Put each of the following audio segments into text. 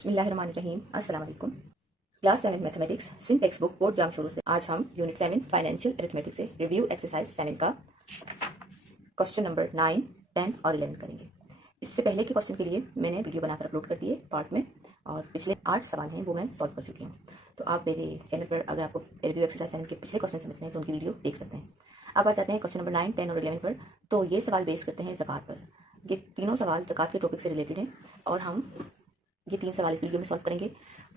बिस्मिल्लाहिर्रहमानिर्रहीम। अस्सलाम वालेकुम। Class 7 mathematics Sindh text book board जाम शुरू से आज हम यूनिट 7 फाइनेंशियल अरिथमेटिक्स से रिव्यू एक्सरसाइज 7 का क्वेश्चन नंबर 9, 10 और 11 करेंगे। इससे पहले के क्वेश्चन के लिए मैंने वीडियो बनाकर अपलोड कर दिए पार्ट में, और पिछले 8 सवाल हैं वो मैं सॉल्व कर चुकी हूँ। तो आप मेरे चैनल पर अगर आपको रिव्यू एक्सरसाइज 7 के पिछले क्वेश्चन समझने हैं तो उनकी वीडियो देख सकते हैं। अब आ जाते हैं क्वेश्चन नंबर 9, 10 और 11 पर। तो ये सवाल बेस करते हैं ज़कात पर। ये तीनों सवाल ज़कात के टॉपिक से रिलेटेड हैं और हम ये 3 सवाल इस वीडियो में सॉल्व करेंगे।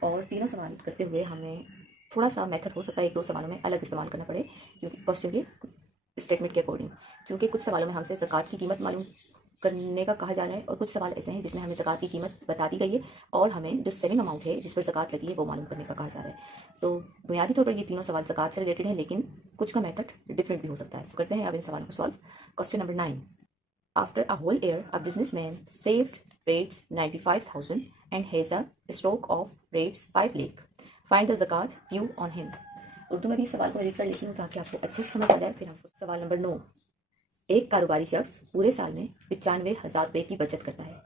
और तीनों सवाल करते हुए हमें थोड़ा सा मेथड हो सकता है 1-2 सवालों में अलग इस्तेमाल करना पड़े, क्योंकि क्वेश्चन के स्टेटमेंट के अकॉर्डिंग। क्योंकि कुछ सवालों में हमसे ज़कात की कीमत मालूम करने का कहा जा रहा है और कुछ सवाल ऐसे हैं जिसमें हमें ज़कात की कीमत बता दी गई है और हमें जो सेविंग अमाउंट है जिस पर ज़कात लगी है वो मालूम करने का कहा जा रहा है। तो बुनियादी तौर पर ये तीनों सवाल ज़कात से रिलेटेड हैं, लेकिन कुछ का मेथड डिफरेंट भी हो सकता है। तो करते हैं अब इन सवालों को solve. Question number 9। After a whole year, a businessman saved rates 95,000 and has a stock of rates 5 lakh. Find the zakat due on him. Urdu में भी सवाल को रीड कर लेती हूँ ताकि आपको अच्छे से समझ आ जाए। फिर हम सवाल नंबर 9। एक कारोबारी शख्स पूरे साल में 95,000 रुपये की बचत करता है।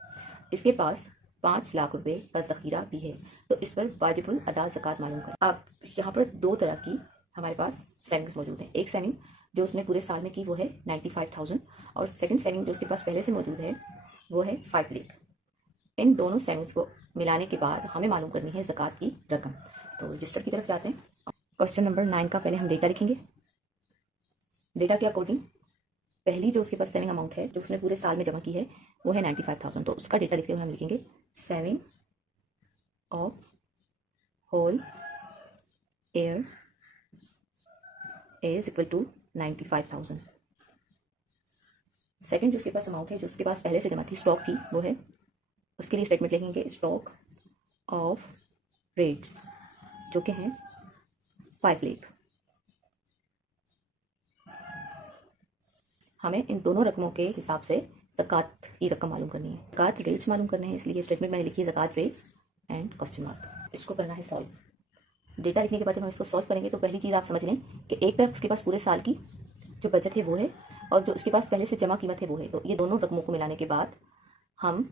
इसके पास 5 लाख रुपए का जखीरा भी है, तो इस पर वाजिबुल अदा ज़कात मालूम करें। अब यहाँ पर दो तरह की हमारे पास सेविंग्स मौजूद है। एक सेविंग जो उसने पूरे साल में की वो है 95,000, और सेकंड सेविंग जो उसके पास पहले से मौजूद है वो है 5 लाख। इन दोनों सेविंग्स को मिलाने के बाद हमें मालूम करनी है ज़कात की रकम। तो रजिस्टर की तरफ जाते हैं। क्वेश्चन नंबर 9 का पहले हम डेटा लिखेंगे। डेटा के अकॉर्डिंग पहली जो उसके पास सेविंग अमाउंट है जो उसने पूरे साल में जमा की है वो है 95,000। तो उसका डेटा लिखते हुए हम लिखेंगे saving of whole year is equal to 95,000। Second जो उसके पास अमाउंट है जो उसके पास पहले से जमा थी, स्टॉक थी, वो है, उसके लिए स्टेटमेंट लिखेंगे स्टॉक ऑफ रेट्स जो कि हैं 5 लाख। हमें इन दोनों रकमों के हिसाब से ज़कात की रकम मालूम करनी है। ज़कात रेट्स मालूम करने हैं, इसलिए स्टेटमेंट मैंने लिखी है ज़कात रेट्स एंड क्वेश्चन मार्क। इसको करना है सॉल्व। डेटा लिखने के बाद जब हम इसको सॉल्व करेंगे तो पहली चीज़ आप समझ लें कि एक तरफ उसके पास पूरे साल की जो बचत है वो है और जो उसके पास पहले से जमा कीमत है वो है। तो ये दोनों रकमों को मिलाने के बाद हम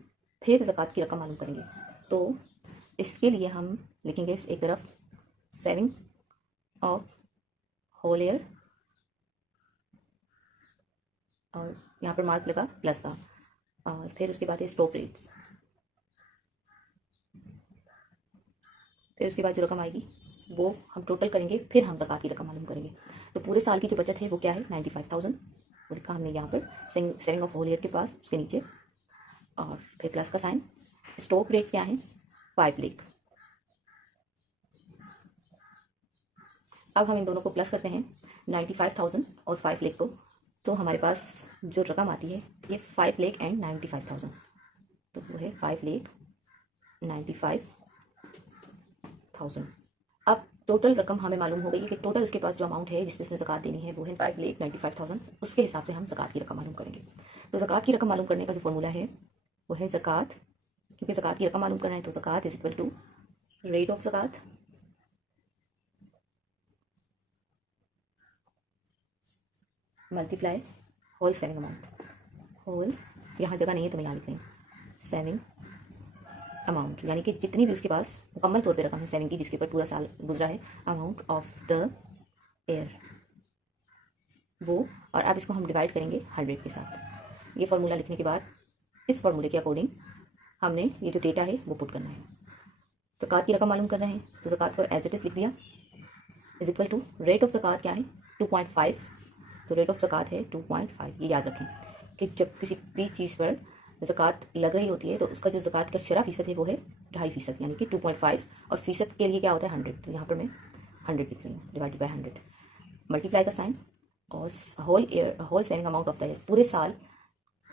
फिर ज़कात की रकम मालूम करेंगे। तो इसके लिए हम लिखेंगे एक तरफ सेविंग ऑफ होल ईयर और यहाँ पर मार्क लगा प्लस का, और फिर उसके बाद है स्टॉक रेट्स। फिर उसके बाद जो रकम आएगी वो हम टोटल करेंगे, फिर हम ज़कात की रकम मालूम करेंगे। तो पूरे साल की जो बचत है वो क्या है 95,000, वो लिखा हमने यहाँ पर सेविंग ऑफ होल ईयर के पास उसके नीचे, और फिर प्लस का साइन। स्टॉक रेट क्या है 5 लाख। अब हम इन दोनों को प्लस करते हैं 95,000 और 5 लाख को, तो हमारे पास जो रकम आती है ये 5 लाख एंड 95,000, तो वो है 5 लाख 95,000। अब टोटल रकम हमें मालूम हो गई है कि टोटल उसके पास जो अमाउंट है जिसमें उसने ज़कात देनी है वो है 5 लाख 95,000। उसके हिसाब से हम ज़कात की रकम मालूम करेंगे। तो ज़कात की रकम मालूम करने का जो फॉर्मूला है वो है ज़कात, क्योंकि ज़कात की रकम मालूम करना है तो ज़कात is equal to rate of ज़कात multiply whole saving amount. Whole यहाँ जगह नहीं है तो मैं यहाँ लिख रही हूँ सेविंग अमाउंट, यानी कि जितनी भी उसके पास मुकम्मल तौर पे रकम है सेविंग की जिसके ऊपर पूरा साल गुजरा है, अमाउंट ऑफ द ईयर वो, और अब इसको हम डिवाइड करेंगे 100 के साथ। ये फार्मूला लिखने के बाद इस फार्मूले के अकॉर्डिंग हमने ये जो डेटा है वो पुट करना है। ज़कात की रकम मालूम करना है तो ज़कात को एज इट इज़ लिख दिया is equal to rate of ज़कात क्या है 2.5। तो रेट ऑफ ज़कात है 2.5। ये याद रखें कि जब किसी भी चीज़ पर ज़कात लग रही होती है तो उसका जो ज़कात का शरह फ़ीसद है वो है 2.5%, यानी कि 2.5, और फ़ीसद के लिए क्या होता है 100। तो यहाँ पर मैं 100 लिख रही हूँ डिवाइडेड बाय 100, मल्टीप्लाई का साइन, और whole saving amount of the year, पूरे साल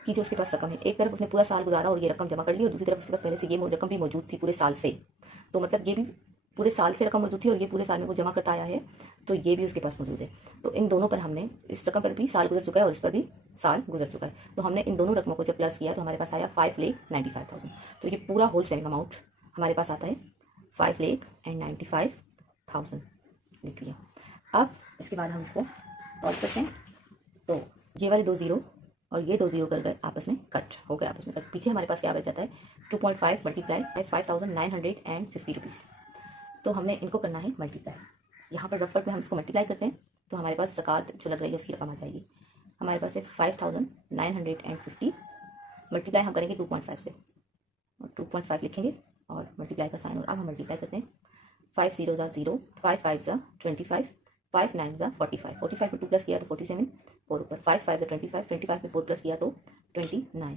की जो उसके पास रकम है। एक तरफ उसने पूरा साल गुजारा और ये रकम जमा कर ली, और दूसरी तरफ उसके पास पहले से ये रकम भी मौजूद थी पूरे साल से। तो मतलब ये भी पूरे साल से रकम मौजूद थी और ये पूरे साल में वो जमा करता आया है, तो ये भी उसके पास मौजूद है। तो इन दोनों पर हमने, इस रकम पर भी साल गुजर चुका है और इस पर भी साल गुजर चुका है, तो हमने इन दोनों रकमों को जब प्लस किया तो हमारे पास आया 5 लाख 95,000। तो ये पूरा होल सेविंग अमाउंट हमारे पास आता है 5 लाख एंड 95,000 लिख लिया। अब इसके बाद हम इसको सॉल्व करते हैं। तो ये वाले 2 जीरो और ये 2 जीरो कर गए आपस में कट हो गए, आपस में कट। पीछे हमारे पास क्या बच जाता है 2.5 मल्टीप्लाई 5,950 रुपीज़। तो हमने इनको करना है मल्टीप्लाई। यहाँ पर रफ वर्क में हम इसको मल्टीप्लाई करते हैं तो हमारे पास ज़कात जो लग रही है उसकी रकम आ जाएगी। हमारे पास है 5,950 मल्टीप्लाई हम करेंगे 2.5 से, और 2.5 लिखेंगे और मल्टीप्लाई का साइन। और अब हम मल्टीप्लाई करते हैं 5 0 ज़ा 0, 5 5 ज़ा 25, 5 9 ज़ा 45, 45 में 2 प्लस किया तो 47, 4 ऊपर 5 5 ज़ा 25, 25 में 4 प्लस किया तो 29।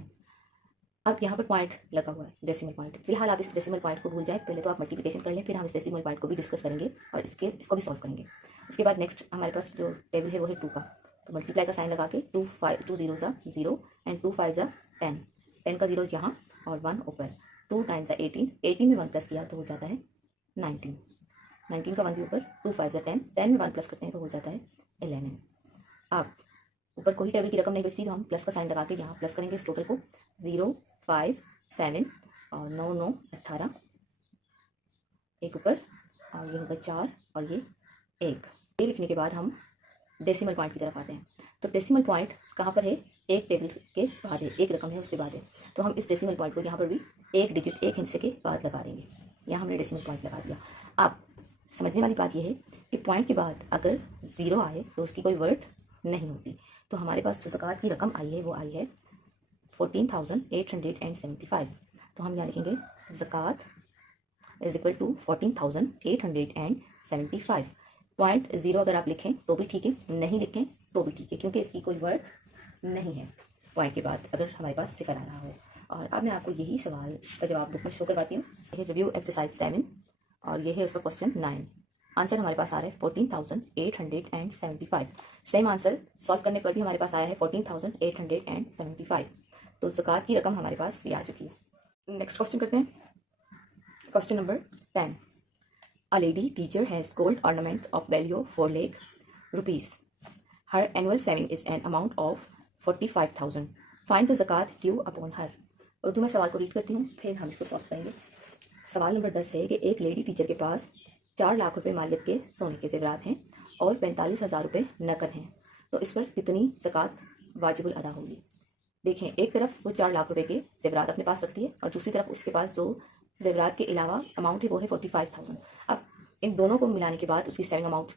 अब यहाँ पर पॉइंट लगा हुआ है डेसिमल पॉइंट। फिलहाल आप इस डेसिमल पॉइंट को भूल जाए, पहले तो आप मल्टीप्लिकेशन कर लें, फिर हम इस डेसिमल पॉइंट को भी डिस्कस करेंगे और इसको भी सॉल्व करेंगे। उसके बाद नेक्स्ट हमारे पास जो टेबल है वो है 2 का, तो मल्टीप्लाई का साइन लगा के 2 0 ज़ा 0 एंड 2 5 ज़ा 10, 10 का 0 यहाँ और 1 ऊपर, 2 9 ज़ा 18, 18 में 1 प्लस किया तो हो जाता है 19, 19 का 1 भी ऊपर, 2 5 ज़ा 10, 10 में 1 प्लस करते हैं तो हो जाता है 11। आप ऊपर कोई टेबल की रकम नहीं बचती तो हम प्लस का साइन लगा के यहाँ प्लस करेंगे इस टोटल को, 0 5 7 और 9 9 18, एक ऊपर और ये होगा 4 और ये 1। ये लिखने के बाद हम डेसिमल पॉइंट की तरफ आते हैं। तो डेसिमल पॉइंट कहाँ पर है, एक टेबल के बाद है, एक रकम है उसके बाद है, तो हम इस डेसिमल पॉइंट को यहाँ पर भी एक डिजिट एक हिस्से के बाद लगा देंगे। यहाँ हमने डेसिमल पॉइंट लगा दिया। अब समझने वाली बात यह है कि पॉइंट के बाद अगर 0 आए तो उसकी कोई वर्थ नहीं होती। तो हमारे पास जो ज़कात की रकम आई है वो आई है 14,875। तो हम यहाँ लिखेंगे ज़कात इज इक्वल टू 14,875। पॉइंट 0 अगर आप लिखें तो भी ठीक है, नहीं लिखें तो भी ठीक है, क्योंकि इसकी कोई वर्थ नहीं है पॉइंट के बाद अगर हमारे पास सिफर आ रहा हो। और अब मैं आपको यही सवाल का जवाब बुक में शो करवाती हूँ। ये रिव्यू एक्सरसाइज 7 और ये है उसका क्वेश्चन 9। आंसर हमारे पास आ रहा है 14,875। सेम आंसर सॉल्व करने पर भी हमारे पास आया है 14,875। तो ज़कात की रकम हमारे पास ये आ चुकी है। नेक्स्ट क्वेश्चन करते हैं, question number 10। A lady teacher has gold ornament of value 4 lakh rupees. Her annual saving is an amount of 45,000। Find the ज़कात ड्यू अपॉन हर। उर्दू में सवाल को रीड करती हूँ फिर हम इसको सॉल्व करेंगे। सवाल नंबर 10 है कि एक लेडी टीचर के पास 4 लाख रुपए मालियत के सोने के ज़ेवरात हैं और 45,000 रुपये नकद हैं, तो इस पर कितनी ज़कात वाजिबुल अदा होगी। देखें, एक तरफ वो 4 लाख रुपए के ज़ेवरात अपने पास रखती है और दूसरी तरफ उसके पास जो ज़ेवरात के अलावा अमाउंट है वो है 45,000। अब इन दोनों को मिलाने के बाद उसकी सेविंग अमाउंट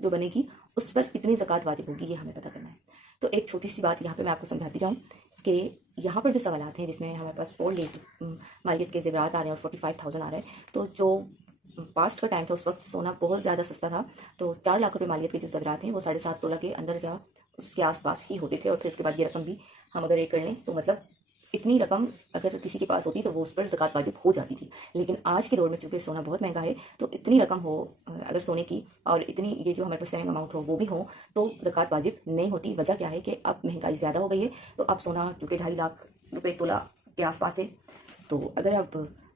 जो बनेगी उस पर कितनी ज़कात वाजिब होगी ये हमें पता करना है। तो एक छोटी सी बात यहाँ पे मैं आपको समझाती जाऊँ कि यहाँ पर जो सवालात हैं जिसमें हमारे पास 4 लाख मालियत के ज़ेवरात आ रहे हैं और 45,000 आ रहे हैं, तो जो पास्ट का टाइम था उस वक्त सोना बहुत ज़्यादा सस्ता था, तो 4 लाख रुपए मालियत के जो ज़ेवरात हैं वो 7.5 तोला के अंदर जा उसके आसपास ही होते थे। और फिर उसके बाद ये रकम भी हम अगर एक कर लें तो मतलब इतनी रकम अगर किसी के पास होती तो वो उस पर ज़कात वाजिब हो जाती थी। लेकिन आज के दौर में चूँकि सोना बहुत महंगा है तो इतनी रकम हो अगर सोने की और इतनी ये जो हमारे पास सेविंग अमाउंट हो वो भी हो तो ज़कात वाजिब नहीं होती। वजह क्या है कि अब महंगाई ज़्यादा हो गई है, तो अब सोना चूँकि 2.5 लाख रुपये तोला के आसपास है, तो अगर अब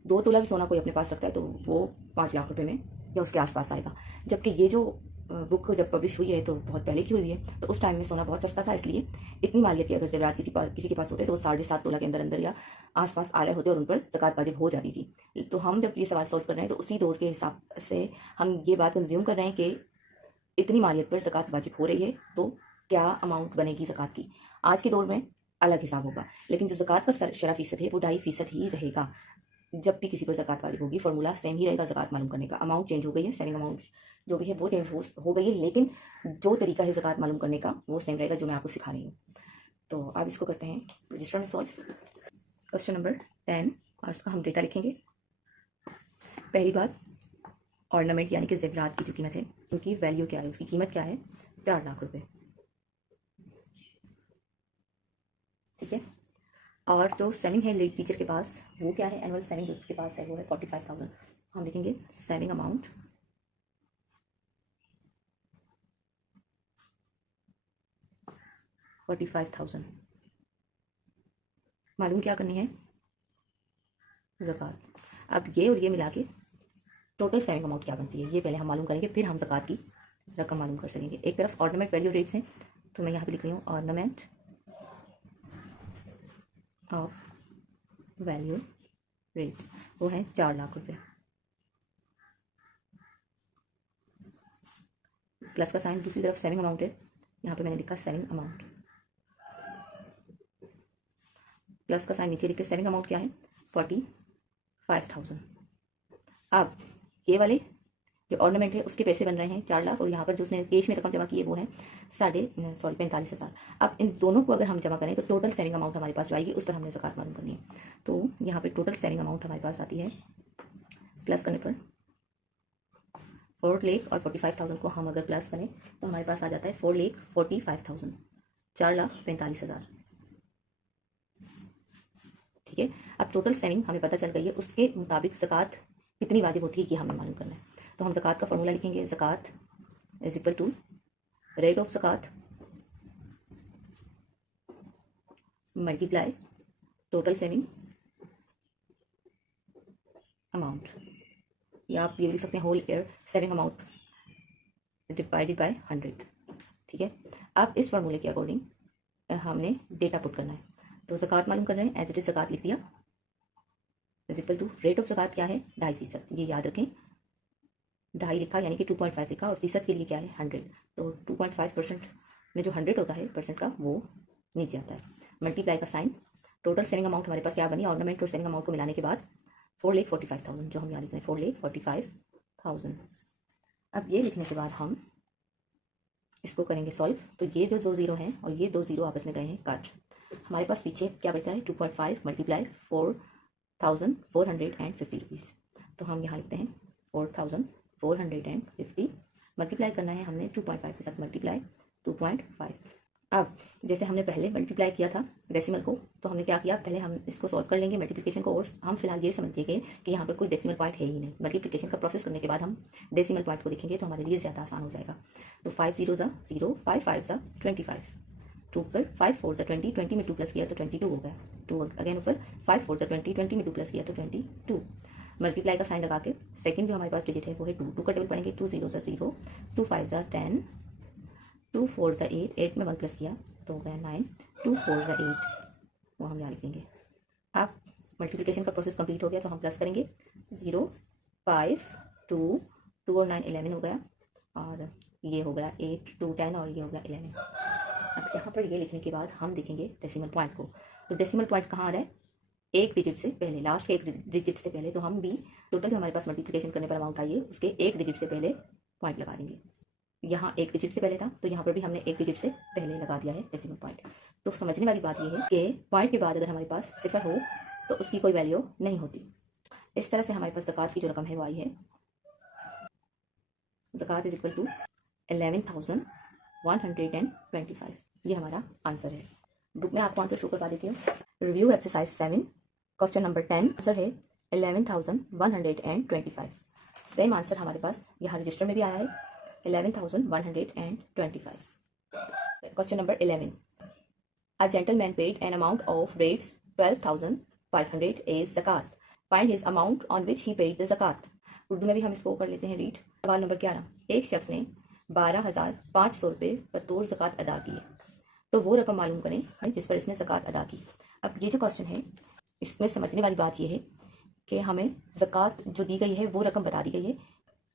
2 तोला भी सोना कोई अपने पास रखता है तो वो 5 लाख रुपये में या उसके आसपास आएगा। जबकि ये जो बुक जब पब्लिश हुई है तो बहुत पहले की हुई है, तो उस टाइम में सोना बहुत सस्ता था, इसलिए इतनी मालियत की अगर ज़ेवरात किसी के पास होते तो 7.5 तोला के अंदर अंदर या आसपास आ रहे होते और उन पर ज़कात वाजिब हो जाती थी। तो हम जब ये सवाल सॉल्व कर रहे हैं तो उसी दौर के हिसाब से हम ये बात कंज्यूम कर रहे हैं कि इतनी मालियत पर ज़कात वाजिब हो रही है तो क्या अमाउंट बनेगी ज़कात की। आज के दौर में अलग हिसाब होगा, लेकिन जो ज़कात का शरह फ़ीसद है वो 2.5% ही रहेगा। जब भी किसी पर ज़कात वाजिब होगी फॉर्मूला सेम ही रहेगा ज़कात मालूम करने का। अमाउंट चेंज हो गई है, सेविंग अमाउंट जो भी है वो चेंज हो गई है, लेकिन जो तरीका है ज़कात मालूम करने का वो सेम रहेगा जो मैं आपको सिखा रही हूँ। तो अब इसको करते हैं रजिस्टर में सॉल्व। क्वेश्चन नंबर 10 और उसका हम डेटा लिखेंगे। पहली बात, ऑर्नामेंट यानी कि ज़ेवरात की जो कीमत है उनकी वैल्यू क्या है, उसकी कीमत क्या है, 4 लाख रुपये, ठीक है। और जो सेविंग है लेडी टीचर के पास वो क्या है, एनुअल सेविंग जो उसके पास है वो है 45,000। हम लिखेंगे सेविंग अमाउंट 45,000। मालूम क्या करनी है, ज़कात। अब ये और ये मिला के टोटल सेविंग अमाउंट क्या बनती है ये पहले हम मालूम करेंगे, फिर हम ज़कात की रकम मालूम कर सकेंगे। एक तरफ ऑर्नामेंट वैल्यू रेट्स हैं, तो मैं यहाँ पे लिख रही हूँ ऑर्नामेंट ऑफ वैल्यू रेट्स, वो है 4 लाख रुपये। प्लस का साइन, दूसरी तरफ सेविंग अमाउंट है, यहाँ पे मैंने लिखा सेविंग अमाउंट। प्लस का साइन नीचे लिख के सेविंग अमाउंट क्या है 45,000। अब ये वाले जो ऑर्नामेंट है उसके पैसे बन रहे हैं 4 लाख, और यहाँ पर जो उसने कैश में रकम जमा की है वो है 45,000। अब इन दोनों को अगर हम जमा करें तो टोटल सेविंग अमाउंट हमारे पास जो आएगी उस पर हमने ज़कात मालूम करनी है। तो यहाँ पे टोटल सेविंग अमाउंट हमारे पास आती है, प्लस करने पर 4 लाख और 45,000 को हम अगर प्लस करें तो हमारे पास आ जाता है 4,45,000, 4,45,000। ठीक है। अब टोटल सेविंग हमें पता चल गई है, उसके मुताबिक ज़कात कितनी वाजिब होती है कि हमें मालूम करना है। तो हम ज़कात का फॉर्मूला लिखेंगे, ज़कात is equal to rate of ज़कात मल्टीप्लाई टोटल सेविंग अमाउंट, या आप ये लिख सकते हैं whole year saving amount divided by 100। ठीक है। अब इस फार्मूले के अकॉर्डिंग हमने डेटा पुट करना है। तो ज़कात मालूम कर रहे हैं, एज इट इज ज़कात लिख दिया, is equal to rate of ज़कात क्या है 2.5%, ये याद रखें, 2.5 लिखा यानी कि 2.5 लिखा, और फीसद के लिए क्या है 100। तो 2.5% में जो 100 होता है परसेंट का वो नीचे आता है, मल्टीप्लाई का साइन, टोटल सेविंग अमाउंट हमारे पास क्या बनी, ऑर्नामेंट और सेविंग अमाउंट को मिलाने के बाद 4,45,000, जो हम यहाँ लिख रहे हैं 4,45,000। अब ये लिखने के बाद हम इसको करेंगे सॉल्व। तो ये जो 2 0 हैं और ये 2 0 आपस में गए हैं काट, हमारे पास पीछे क्या बचता है 2.5 मल्टीप्लाई 4,450 रुपीज़। तो हम यहाँ लिखते हैं 4,450 मल्टीप्लाई करना है हमने 2.5 के साथ, मल्टीप्लाई 2.5। अब जैसे हमने पहले मल्टीप्लाई किया था डेसिमल को, तो हमने क्या किया, पहले हम इसको सॉल्व कर लेंगे मल्टीप्लिकेशन को, और हम फिलहाल ये समझिए कि यहाँ पर कोई डेसिमल पॉइंट है ही नहीं। मल्टीप्लिकेशन का प्रोसेस करने के बाद हम डेसिमल पॉइंट को देखेंगे तो हमारे लिए ज़्यादा आसान हो जाएगा। तो 5 0 ज़ा 0, 5 5 ज़ा 25, 2 पर 5 4 ज़ा 20, 20 में 2 प्लस किया तो 22 हो गया, 2 अगेन ऊपर 5 4 ज़ा 20, 20 में 2 प्लस किया तो 22। मल्टीप्लाई का साइन लगा के सेकंड जो हमारे पास डिजिट है वो है 2, 2 का टेबल पढ़ेंगे, 2 0 ज़ा 0, 2 5 ज़ा 10, 2 4 ज़ा 8, 8 में 1 प्लस किया तो हो गया 9, 2 4 ज़ा 8, वो हम यहाँ लिख देंगे। अब मल्टीप्लिकेशन का प्रोसेस कंप्लीट हो गया तो हम प्लस करेंगे, 0 5 2 2 और 9 11 हो गया, और ये हो गया 8 2 10 और ये हो गया 11। अब यहाँ पर ये लिखने के बाद हम देखेंगे डेसिमल पॉइंट को। तो डेसिमल पॉइंट कहाँ आ रहा है, एक डिजिट से पहले, लास्ट के एक डिजिट से पहले। तो हम भी टोटल जो हमारे पास मल्टीप्लिकेशन करने पर अमाउंट आई है उसके एक डिजिट से पहले पॉइंट लगा देंगे। यहाँ एक डिजिट से पहले था तो यहाँ पर भी हमने एक डिजिट से पहले लगा दिया है डेसिमल पॉइंट। तो समझने वाली बात यह है कि पॉइंट के बाद अगर हमारे पास सिफर हो तो उसकी कोई वैल्यू नहीं होती। इस तरह से हमारे पास ज़कात की जो रकम है वो आई है, ज़कात इज इक्वल टू 11,125। ये हमारा आंसर है। बुक में आपको आंसर शो करवा देती हूँ। Review exercise 7 question number 10, answer है 11,125। सेम आंसर हमारे पास यहाँ रजिस्टर में भी आया है 11,125। Question number 11, a gentleman paid an amount of rates 12,500 as ज़कात, find his amount on which he paid the ज़कात। उर्दू में भी हम इसको कर लेते हैं रीड। सवाल नंबर 11, एक शख्स ने 12,500 रुपये बतौर ज़कात अदा किए, तो वो रकम मालूम करें जिस पर इसने ज़कात अदा की। अब ये जो क्वेश्चन है इसमें समझने वाली बात यह है कि हमें ज़कात जो दी गई है वो रकम बता दी गई है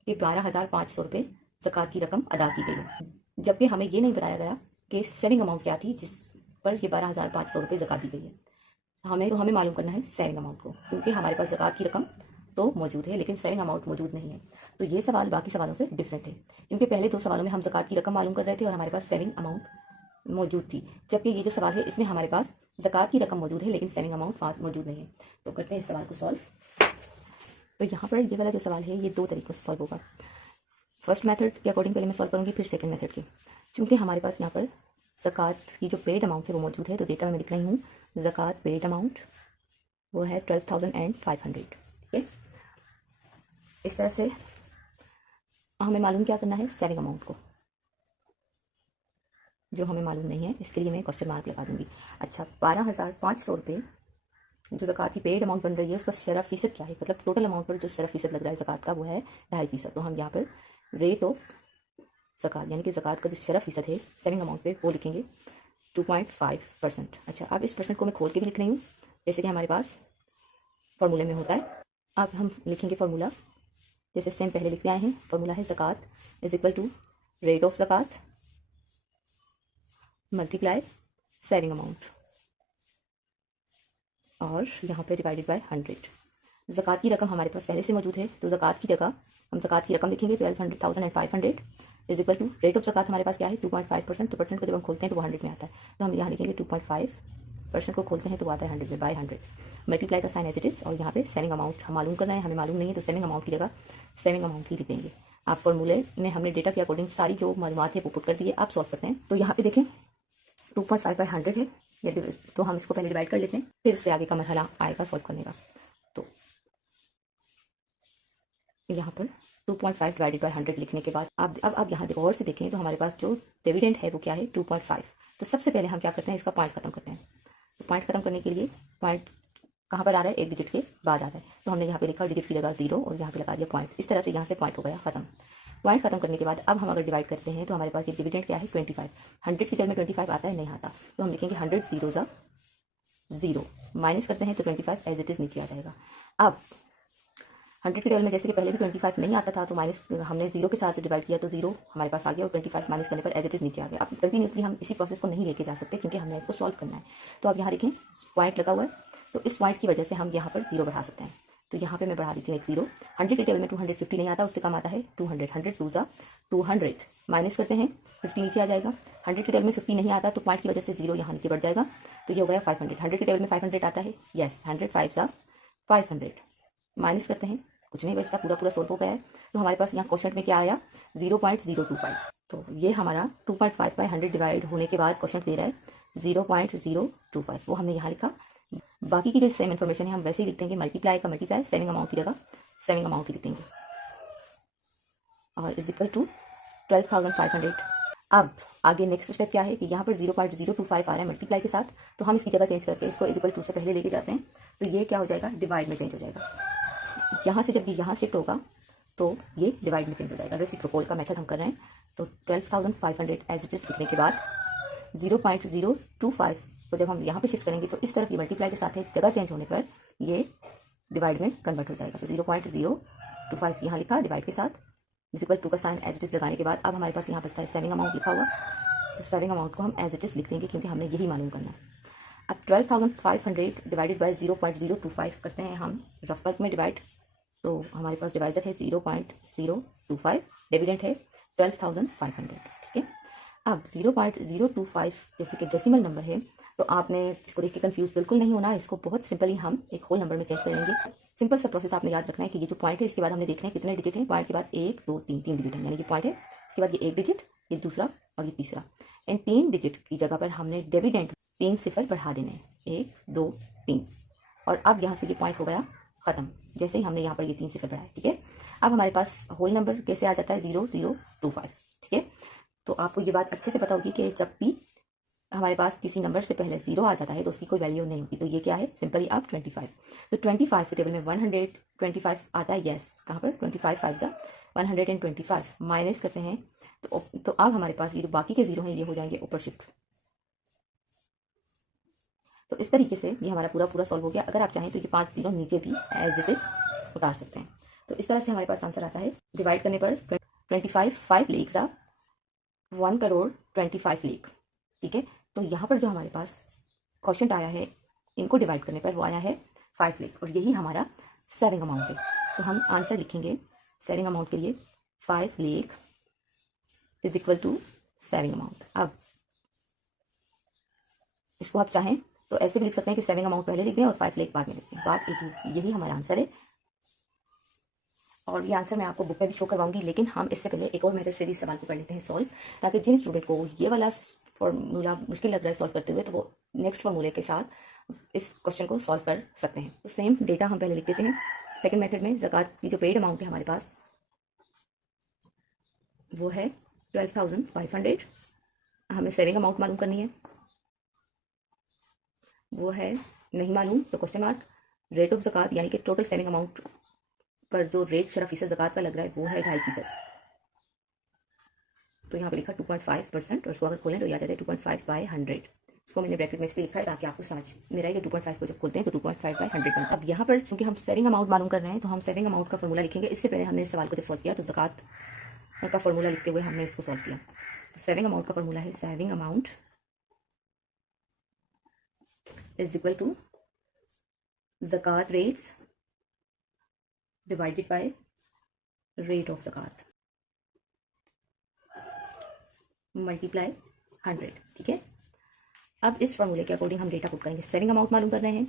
कि 12,500 रुपये ज़कात की रकम अदा की गई है, जबकि हमें ये नहीं बताया गया कि सेविंग अमाउंट क्या थी जिस पर ये 12,500 रुपये ज़कात दी गई है। हमें मालूम करना है सेविंग अमाउंट को, क्योंकि हमारे पास ज़कात की रकम तो मौजूद है लेकिन सेविंग अमाउंट मौजूद नहीं है। तो ये सवाल बाकी सवालों से डिफरेंट है, क्योंकि पहले 2 सवालों में हम ज़कात की रकम मालूम कर रहे थे और हमारे पास सेविंग अमाउंट मौजूद थी, जबकि ये जो सवाल है इसमें हमारे पास ज़कात की रकम मौजूद है लेकिन सेविंग अमाउंट मौजूद नहीं है। तो करते हैं इस सवाल को सॉल्व। तो यहाँ पर ये वाला जो सवाल है ये 2 तरीक़ों से सॉल्व होगा। फर्स्ट मेथड के अकॉर्डिंग पहले मैं सॉल्व करूँगी, फिर सेकंड मेथड के। चूँकि हमारे पास यहाँ पर ज़कात की जो पेड अमाउंट है वो मौजूद है तो डेटा में मैं लिख रही हूँ ज़कात पेड अमाउंट वो है 12,500। ठीक है। इस तरह से हमें मालूम क्या करना है, सेविंग अमाउंट को, जो हमें मालूम नहीं है इसके लिए मैं क्वेश्चन मार्क लगा दूंगी। अच्छा, 12,500 रुपये जो ज़कात की पेड अमाउंट बन रही है उसका शरह फ़ीसद क्या है, मतलब टोटल अमाउंट पर जो शरह फ़ीसद लग रहा है ज़कात का वो है 2.5%। तो हम यहाँ पर रेट ऑफ ज़कात यानी कि ज़कात का जो शरह फ़ीसद है सेविंग अमाउंट पे वो लिखेंगे 2.5%। अच्छा, अब इस परसेंट को मैं खोल के भी लिख रही हूँ जैसे कि हमारे पास फार्मूले में होता है। अब हम लिखेंगे फार्मूला, जैसे सेम पहले लिखते आए हैं। फार्मूला है ज़कात is equal to rate of ज़कात मल्टीप्लाई सेविंग अमाउंट। और यहाँ पे डिवाइडेड बाय 100। ज़कात की रकम हमारे पास पहले से मौजूद है, तो ज़कात की जगह हम ज़कात की रकम लिखेंगे 12,500 is equal to rate of ज़कात हमारे पास क्या है 2.5%। तो परसेंट को जब हम खोलते हैं तो वो 100 में आता है, तो हम यहाँ लिखेंगे 2.5% को खोलते हैं तो वो आता है 100 में, बाय 100। मल्टीप्लाई का साइन एज इट इज़, और यहाँ पे सेविंग अमाउंट हम मालूम करना है, हमें मालूम नहीं है तो सेविंग अमाउंट की जगह सेविंग अमाउंट ही लिख देंगे। आप फॉर्मूले में हमने डेटा के अकॉर्डिंग सारी जो मालूमात है वो पुट कर दी है। आप सॉल्व करते हैं तो यहाँ पे देखें 2.5 बाय 100 है, यदि तो हम इसको पहले डिवाइड कर लेते हैं, फिर उससे आगे का मरहला आएगा सॉल्व करने का। तो यहाँ पर 2.5 डिवाइडेड बाय 100 लिखने के बाद अब आप यहाँ गौर से देखें तो हमारे पास जो डिविडेंड है वो क्या है 2.5। तो सबसे पहले हम क्या करते हैं, इसका पॉइंट खत्म करते हैं। तो पॉइंट खत्म करने के लिए पॉइंट कहाँ पर आ रहा है, एक डिजिट के बाद आ रहा है, तो हमने यहाँ पे लिखा डिजिट की जगह 0 और यहाँ पे लगा दिया पॉइंट। इस तरह से यहाँ से पॉइंट हो गया खत्म। पॉइंट खत्म करने के बाद अब हम अगर डिवाइड करते हैं तो हमारे पास ये डिविडेंड क्या है 25। 100 की जगह में 25 आता है, नहीं आता, तो हम लिखेंगे 100 0 ज़ा 0, माइनस करते हैं तो 25 एज इट इज़ नीचे आ जाएगा। अब 100 के टेबल में जैसे कि पहले भी 25 नहीं आता था, तो माइनस हमने 0 के साथ डिवाइड किया तो 0 हमारे पास आ गया और 25 माइनस करने पर एज इट इज़ नीचे आ गया। अब कंटिन्यूसली हम इसी प्रोसेस को नहीं लेके जा सकते क्योंकि हमें इसको सॉल्व करना है। तो आप यहाँ देखें पॉइंट लगा हुआ है, तो इस पॉइंट की वजह से हम यहाँ पर 0 बढ़ा सकते हैं। तो यहाँ पे मैं बढ़ा देती हूँ एक 0। 100 के टेबल में 250 नहीं आता, उससे कम आता है 200। 100 2 ज़ा 200, माइनस करते हैं 50 नीचे आ जाएगा। 100 के टेबल में 50 नहीं आता तो पॉइंट की वजह से 0 यहाँ नीचे बढ़ जाएगा, तो ये हो गया 500। 100 के टेबल में 500 आता है, यस 100 5 ज़ा 500, माइनस करते हैं, कुछ नहीं बचता, पूरा सोल्व हो गया है। तो हमारे पास यहाँ क्वेश्चन में क्या आया 0.025। तो ये हमारा 2.5 बाय 100 डिवाइड होने के बाद क्वेश्चन दे रहा है 0.025, वो हमने यहाँ लिखा। बाकी की जो सेम इन्फॉर्मेशन है हम वैसे ही लिख देंगे, मल्टीप्लाई का मल्टीप्लाई, सेविंग अमाउंट की जगह सेविंग अमाउंट ही लिख देंगे, और इज इक्वल टू 12,500। अब आगे नेक्स्ट स्टेप क्या है कि यहाँ पर 0.025 आ रहा है मल्टीप्लाई के साथ, तो हम इसकी जगह चेंज करके इसको इज इक्वल टू से पहले लेके जाते हैं, तो ये क्या हो जाएगा डिवाइड में चेंज हो जाएगा। यहाँ से जब ये यहाँ शिफ्ट होगा तो ये डिवाइड में चेंज हो जाएगा। रेसिप्रोकल का मेथड हम कर रहे हैं, तो 12,500 एज इट इज लिखने के बाद 0.025 को जब हम यहाँ पे शिफ्ट करेंगे तो इस तरफ ये मल्टीप्लाई के साथ है, जगह चेंज होने पर ये डिवाइड में कन्वर्ट हो जाएगा। तो 0.025 यहाँ लिखा डिवाइड के साथ, इज इक्वल टू का साइन एज इट इज लगाने के बाद अब हमारे पास यहाँ बचता है सेविंग अमाउंट लिखा हुआ, तो सेविंग अमाउंट को हम एज इट इज लिख देंगे क्योंकि हमने यही मालूम करना है। अब 12,500 डिवाइडेड बाई 0.025 करते हैं हम रफ वर्क में डिवाइड, तो हमारे पास डिवाइजर है 0.025, डिविडेंड है 12,500, ठीक है। अब 0.025 जैसे कि डेसिमल नंबर है, तो आपने इसको देख के कंफ्यूज बिल्कुल नहीं होना, इसको बहुत सिंपली हम एक होल नंबर में चेंज कर लेंगे। सिंपल सा प्रोसेस आपने याद रखना है कि ये जो पॉइंट है इसके बाद हमने देखना है कितने डिजिट हैं, पॉइंट के बाद 1 2 3 3 डिजिट है, यानी कि पॉइंट है, इसके बाद ये एक डिजिट, ये दूसरा और ये तीसरा। इन 3 डिजिट की जगह पर हमने डिविडेंड 3 सिफर बढ़ा देने हैं, 1 2 3, और अब यहाँ से ये पॉइंट हो गया खत्म, जैसे ही हमने यहाँ पर ये 3 सिफर बढ़ाए, ठीक है। अब हमारे पास होल नंबर कैसे आ जाता है 0025, ठीक है। तो आपको ये बात अच्छे से पता होगी कि जब भी हमारे पास किसी नंबर से पहले 0 आ जाता है तो उसकी कोई वैल्यू नहीं होती, तो ये क्या है सिंपली अब 25। तो 25 के टेबल में 125 आता है, यस कहाँ पर 25 5 ज़ा 125, माइनस करते हैं तो अब हमारे पास ये जो बाकी के 0 हैं ये हो जाएंगे ऊपर शिफ्ट। तो इस तरीके से ये हमारा पूरा सॉल्व हो गया। अगर आप चाहें तो ये 5 0 नीचे भी एज इट इज उतार सकते हैं। तो इस तरह से हमारे पास आंसर आता है डिवाइड करने पर 25 5 लाख सा 1,25 लाख, ठीक है। तो यहाँ पर जो हमारे पास क्वेश्चन आया है इनको डिवाइड करने पर वो आया है 5 लाख, और यही हमारा सेविंग अमाउंट है। तो हम आंसर लिखेंगे सेविंग अमाउंट के लिए 5 lakh is equal to saving amount. अब इसको आप चाहें तो ऐसे भी लिख सकते हैं कि सेविंग अमाउंट पहले लिख दें और 5 लाख बाद में लिख दें, बात एक ही, यही हमारा आंसर है। और ये आंसर मैं आपको बुक में भी शो करवाऊंगी, लेकिन हम इससे पहले एक और मेथड से भी सवाल को कर लेते हैं सॉल्व, ताकि जिन स्टूडेंट को ये वाला फॉर्मूला मुश्किल लग रहा है सॉल्व करते हुए तो वो नेक्स्ट फॉर्मूले के साथ इस क्वेश्चन को सॉल्व कर सकते हैं। तो सेम डेटा हम पहले लिख देते हैं। सेकेंड मेथड में ज़कात की जो पेड अमाउंट है हमारे पास वो है 12,500, हमें सेविंग अमाउंट मालूम करनी है, वो है नहीं मालूम तो क्वेश्चन मार्क। रेट ऑफ ज़कात यानी कि टोटल सेविंग अमाउंट पर जो रेट शरा फीसद ज़कात का लग रहा है वो है 2.5%। तो यहाँ पे लिखा 2.5%, और इसको अगर खोलें तो याद आता है 2.5 बाय 100। इसको मैंने ब्रैकेट में इसलिए लिखा है ताकि आपको समझ मेरा ये 2.5 को जब खोलते हैं तो 2.5 बाय 100 बनता है। अब यहाँ पर चूंकि हम सेविंग अमाउंट मालूम कर रहे हैं तो हम सेविंग अमाउंट का फॉर्मूला लिखेंगे। इससे पहले हमने इस सवाल को जब सॉल्व किया तो ज़कात का फॉर्मूला लिखते हुए हमने इसको सॉल्व किया। तो सेविंग अमाउंट का फॉर्मूला है saving amount is equal to ज़कात rates divided by rate of ज़कात मल्टीप्लाई 100। ठीक है, अब इस फॉर्मूले के अकॉर्डिंग हम डेटा पुट करेंगे। सेविंग अमाउंट मालूम कर रहे हैं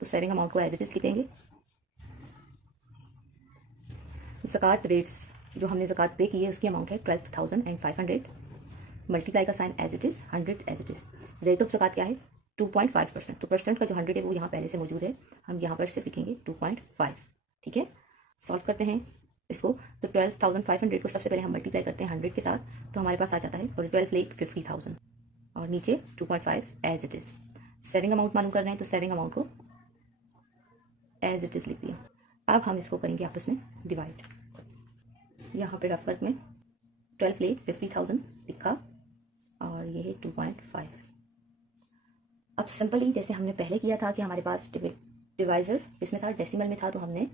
तो सेविंग अमाउंट को एज इट इज लिखेंगे। ज़कात रेट्स जो हमने ज़कात पे की है उसकी अमाउंट है 12,500। मल्टीप्लाई का sign as it is, 100 as it is. Rate of ज़कात क्या है 2.5%, तो परसेंट का जो 100 है वो यहाँ पहले से मौजूद है, हम यहाँ पर सिर्फ लिखेंगे 2.5। ठीक है, सॉल्व करते हैं इसको। तो 12,500 को सबसे पहले हम मल्टीप्लाई करते हैं 100 के साथ, तो हमारे पास आ जाता है 12 लाख 50,000 और नीचे 2.5 as it is. Saving amount मालूम कर रहे हैं तो सेविंग अमाउंट को एज इट इज़ लिख दिया। अब हम इसको करेंगे आपस में डिवाइड। यहाँ पे रफ वर्क में 12 लाख 50,000 लिखा और ये है 2.5। अब सिंपली जैसे हमने पहले किया था कि हमारे पास डिवाइज़र इसमें था, डेसिमल में था, तो हमने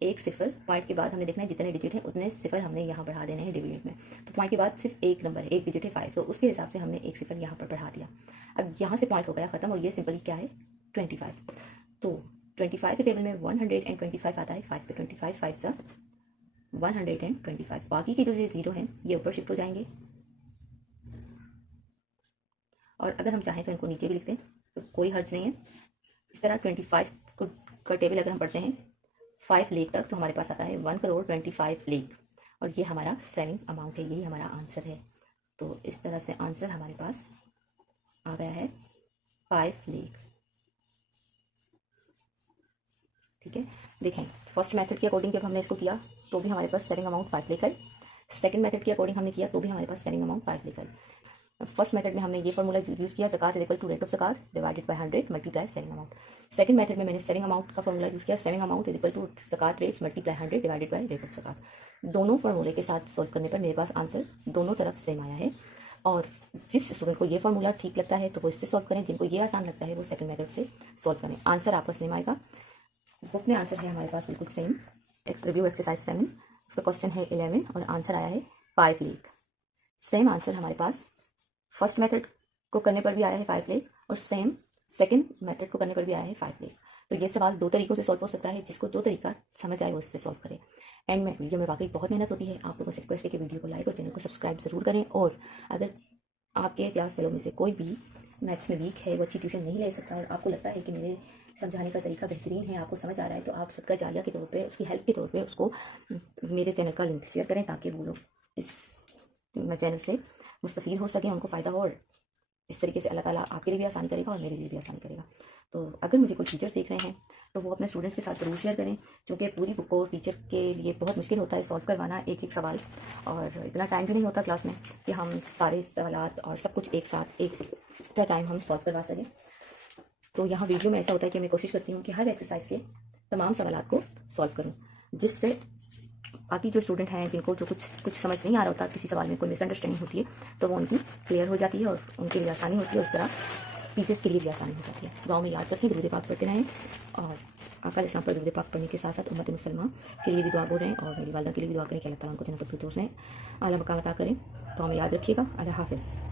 एक सिफर पॉइंट के बाद हमने देखना है जितने डिजिट हैं उतने सिफर हमने यहाँ बढ़ा देने हैं डिविडेंड में। तो पॉइंट के बाद सिर्फ एक नंबर है, एक डिजिट है 5, तो उसके हिसाब से हमने एक सिफर यहाँ पर बढ़ा दिया। अब यहाँ से पॉइंट हो गया ख़त्म और ये सिंपली क्या है 25। तो 25 के टेबल में 125 आता है, 5 पे 25, 5 सा 125। बाकी के जो ये जीरो हैं ये ऊपर शिफ्ट हो जाएंगे और अगर हम चाहें तो इनको नीचे भी लिखते हैं तो कोई हर्ज नहीं है। इस तरह 25 का टेबल अगर हम पढ़ते हैं 5 लाख तक तो हमारे पास आता है 1,25 लाख और ये हमारा सेविंग अमाउंट है, यही हमारा आंसर है। तो इस तरह से आंसर हमारे पास आ गया है 5 लाख। ठीक है, देखें फर्स्ट मेथड के अकॉर्डिंग जब हमने इसको किया तो भी हमारे पास सेविंग अमाउंट 5 लाख आई। सेकंड मेथड के अकॉर्डिंग हमने किया तो भी हमारे पास सेविंग अमाउंट 5 लाख आई। फर्स्ट मेथड में हमने ये फॉर्मूला यूज़ किया, ज़कात is equal to rate of ज़कात divided by 100 multiply saving amount. Second method में मैंने सेविंग अमाउंट का फॉर्मूला यूज़ किया, saving amount is equal to ज़कात rates multiply 100 divided by rate of ज़कात। दोनों फॉर्मूले के साथ सॉल्व करने पर मेरे पास आंसर दोनों तरफ सेम आया है। और जिस स्टूडेंट को ये फॉर्मूला ठीक लगता है तो वो इससे सॉल्व करें, जिनको ये आसान लगता है वो सेकंड मेथड से सॉल्व करें। आंसर आपका सेम आएगा। बुक में आंसर है हमारे पास बिल्कुल सेम। रिव्यू एक्सरसाइज 7 उसका क्वेश्चन है 11 और आंसर आया है 5 लाख। सेम आंसर हमारे पास फर्स्ट मेथड को करने पर भी आया है 5 लाख और सेम सेकंड मेथड को करने पर भी आया है 5 लाख। तो ये सवाल दो तरीकों से सॉल्व हो सकता है, जिसको जो तरीका समझ आए वो इससे सॉल्व करे। एंड में वीडियो में वाकई बहुत मेहनत होती है, आप लोगों से रिक्वेस्ट है कि वीडियो को लाइक और चैनल को सब्सक्राइब जरूर करें। और अगर आपके क्लास फेलो में से कोई भी मैथ्स में वीक है, वो अच्छी ट्यूशन नहीं ले सकता और आपको लगता है कि मेरे समझाने का तरीका बेहतरीन है, आपको समझ आ रहा है, तो आप सदका जारिया के तौर पे उसकी हेल्प के तौर पे उसको मेरे चैनल का लिंक शेयर करें ताकि वो लोग इस चैनल से मुस्तफ़ीद हो सकें, उनको फ़ायदा हो। और इस तरीके से अल्लाह ताला आपके लिए भी आसानी करेगा और मेरे लिए भी आसानी करेगा। तो अगर मुझे कोई टीचर्स देख रहे हैं तो वो अपने स्टूडेंट्स के साथ ज़रूर शेयर करें, क्योंकि पूरी बुक को टीचर के लिए बहुत मुश्किल होता है सॉल्व करवाना एक एक सवाल, और इतना टाइम भी नहीं होता क्लास में कि हम सारे सवालात और सब कुछ एक साथ एक टाइम हम सॉल्व करवा सकें। तो यहाँ वीडियो में ऐसा होता है कि मैं कोशिश करती हूँ कि हर एक्सरसाइज के तमाम सवालात को सॉल्व करूँ, जिससे बाकी जो स्टूडेंट हैं जिनको जो कुछ समझ नहीं आ रहा होता, किसी सवाल में कोई मिसअंडरस्टैंडिंग होती है तो वो उनकी क्लियर हो जाती है और उनके लिए आसानी होती है। उस तरह टीचर्स के लिए भी आसानी हो जाती है। दुआओं में याद रखें, दुरूद पाक पढ़ते रहें और आका इस्लाम पर दुरूद पाक पढ़ने के साथ साथ उम्मत मुसलमान के लिए भी दुआ बोल रहे हैं और मेरी वालदा के लिए भी दुआ करें कि अल्लाह ताला उनको जन्नतुल फिरदौस में आला मकाम अता करें। तो हमें याद रखिएगा। अल्लाह हाफ़िज़।